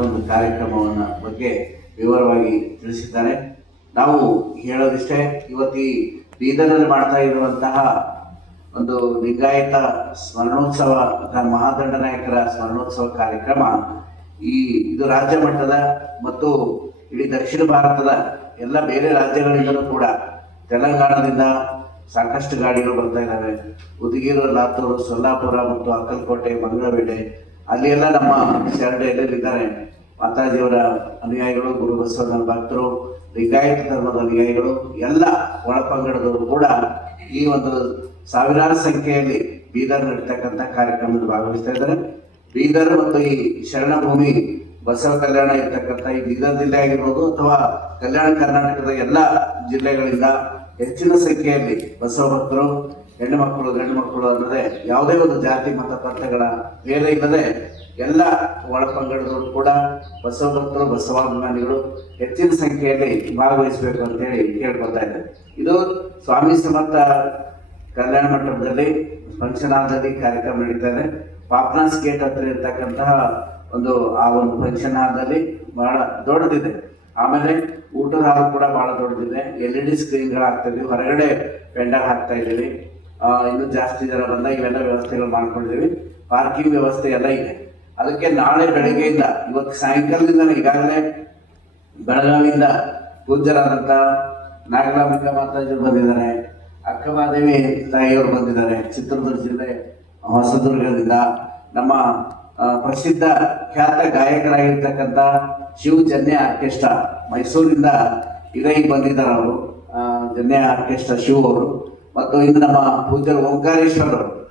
ಒಂದು ಕಾರ್ಯಕ್ರಮವನ್ನ ಬಗ್ಗೆ ವಿವರವಾಗಿ ತಿಳಿಸಿದ್ದಾರೆ ನಾವು ಹೇಳೋದಿಷ್ಟೇ ಇವತ್ತು ಬೀದರ್ನಲ್ಲಿ ಮಾಡ್ತಾ ಇರುವಂತಹ ಒಂದು ಲಿಂಗಾಯತ ಸ್ಮರಣೋತ್ಸವ ಅಥವಾ ಮಹಾದಂಡ ನಾಯಕರ ಸ್ಮರಣೋತ್ಸವ ಕಾರ್ಯಕ್ರಮ ಈ ಇದು ರಾಜ್ಯ ಮಟ್ಟದ ಮತ್ತು ಇಡೀ ದಕ್ಷಿಣ ಭಾರತದ ಎಲ್ಲ ಬೇರೆ ರಾಜ್ಯಗಳಿಂದಲೂ ಕೂಡ ತೆಲಂಗಾಣದಿಂದ ಸಾಕಷ್ಟು ಗಾಡಿಗಳು ಬರ್ತಾ ಇದ್ದಾವೆ ಉದಗೀರು ಲಾತೂರು ಸೊಲ್ಲಾಪುರ ಮತ್ತು ಅಕ್ಕಲಕೋಟೆ ಮಂಗಳವೇಟೆ ಅಲ್ಲಿ ಎಲ್ಲ ನಮ್ಮ ಶರಣೆಯಲ್ಲಿ ಇದ್ದಾರೆ. ಮಾತಾಜಿಯವರ ಅನುಯಾಯಿಗಳು, ಗುರು ಬಸವನ ಭಕ್ತರು, ಲಿಂಗಾಯತ ಧರ್ಮದ ಅನುಯಾಯಿಗಳು, ಎಲ್ಲ ಒಳಪಂಗಡದವರು ಕೂಡ ಈ ಒಂದು ಸಾವಿರಾರು ಸಂಖ್ಯೆಯಲ್ಲಿ ಬೀದರ್ ನಡೀತಕ್ಕಂಥ ಕಾರ್ಯಕ್ರಮದಲ್ಲಿ ಭಾಗವಹಿಸ್ತಾ ಇದ್ದಾರೆ. ಬೀದರ್ ಮತ್ತು ಈ ಶರಣಭೂಮಿ ಬಸವ ಕಲ್ಯಾಣ ಇರ್ತಕ್ಕಂಥ ಈ ಬೀದರ್ ಜಿಲ್ಲೆ ಆಗಿರ್ಬೋದು ಅಥವಾ ಕಲ್ಯಾಣ ಕರ್ನಾಟಕದ ಎಲ್ಲ ಜಿಲ್ಲೆಗಳಿಂದ ಹೆಚ್ಚಿನ ಸಂಖ್ಯೆಯಲ್ಲಿ ಬಸವ ಭಕ್ತರು ಹೆಣ್ಣು ಮಕ್ಕಳು, ಗಂಡು ಮಕ್ಕಳು ಅನ್ನದೆ ಯಾವುದೇ ಒಂದು ಜಾತಿ, ಮತ, ಪಂಥಗಳ ಬೇರೆ ಇಲ್ಲದೆ ಎಲ್ಲ ಒಳಪಂಗಡದವರು ಕೂಡ ಬಸವ ಭಕ್ತರು ಬಸವಾಭಿಮಾನಿಗಳು ಹೆಚ್ಚಿನ ಸಂಖ್ಯೆಯಲ್ಲಿ ಭಾಗವಹಿಸಬೇಕು ಅಂತೇಳಿ ಕೇಳ್ಕೊತಾ ಇದ್ದಾರೆ. ಇದು ಸ್ವಾಮಿ ಸಮರ್ಥ ಕಲ್ಯಾಣ ಮಂಟಪದಲ್ಲಿ ಫಂಕ್ಷನ್ ಕಾರ್ಯಕ್ರಮ ನಡೀತಾ ಇದೆ. ಪಾಪ್ನಾಸ್ ಗೇಟ್ ಹತ್ರ ಇರ್ತಕ್ಕಂತಹ ಒಂದು, ಆ ಒಂದು ಫಂಕ್ಷನ್ ಹಾಲ್ದಲ್ಲಿ ಬಹಳ ದೊಡ್ಡದಿದೆ. ಆಮೇಲೆ ಊಟದ ಹಾಲು ಕೂಡ ಬಹಳ ದೊಡ್ಡದಿದೆ. ಎಲ್ ಇ ಡಿ ಸ್ಕ್ರೀನ್ಗಳು ಹಾಕ್ತಾ ಇದೀವಿ. ಹೊರಗಡೆ ಪೆಂಡಲ್ ಹಾಕ್ತಾ ಇದ್ದೀವಿ. ಇನ್ನೂ ಜಾಸ್ತಿ ಜನ ಬಂದ ಇವೆಲ್ಲ ವ್ಯವಸ್ಥೆಗಳು ಮಾಡ್ಕೊಂಡಿದ್ದೀವಿ. ಪಾರ್ಕಿಂಗ್ ವ್ಯವಸ್ಥೆ ಎಲ್ಲ ಇದೆ. ಅದಕ್ಕೆ ನಾಳೆ ಬೆಳಿಗ್ಗೆಯಿಂದ, ಇವತ್ತು ಸಾಯಂಕಾಲದಿಂದ ಈಗಾಗಲೇ ಬೆಳಗಾವಿಯಿಂದ ಪೂಜ್ಯರಾದಂಥ ನಾಗಲಾಂಬಿಕಾ ಮಾತಾಜಿ ಬಂದಿದ್ದಾರೆ. ಅಕ್ಕಮಾದೇವಿ ತಾಯಿಯವರು ಬಂದಿದ್ದಾರೆ. ಚಿತ್ರದುರ್ಗ ಜಿಲ್ಲೆ ಹೊಸದುರ್ಗದಿಂದ ನಮ್ಮ ಪ್ರಸಿದ್ಧ ಖ್ಯಾತ ಗಾಯಕರಾಗಿರ್ತಕ್ಕಂಥ ಶಿವ ಜನ್ಯ ಆರ್ಕೆಸ್ಟ್ರಾ ಮೈಸೂರಿಂದ ಇದೇ ಬಂದಿದ್ದಾರೆ ಅವರು. ಜನ್ಯ ಆರ್ಕೆಸ್ಟ್ರಾ ಶಿವ ಅವರು. ಮತ್ತು ಇನ್ನು ನಮ್ಮ ಪೂಜ್ಯರು ಓಂಕಾರೇಶ್ವರರು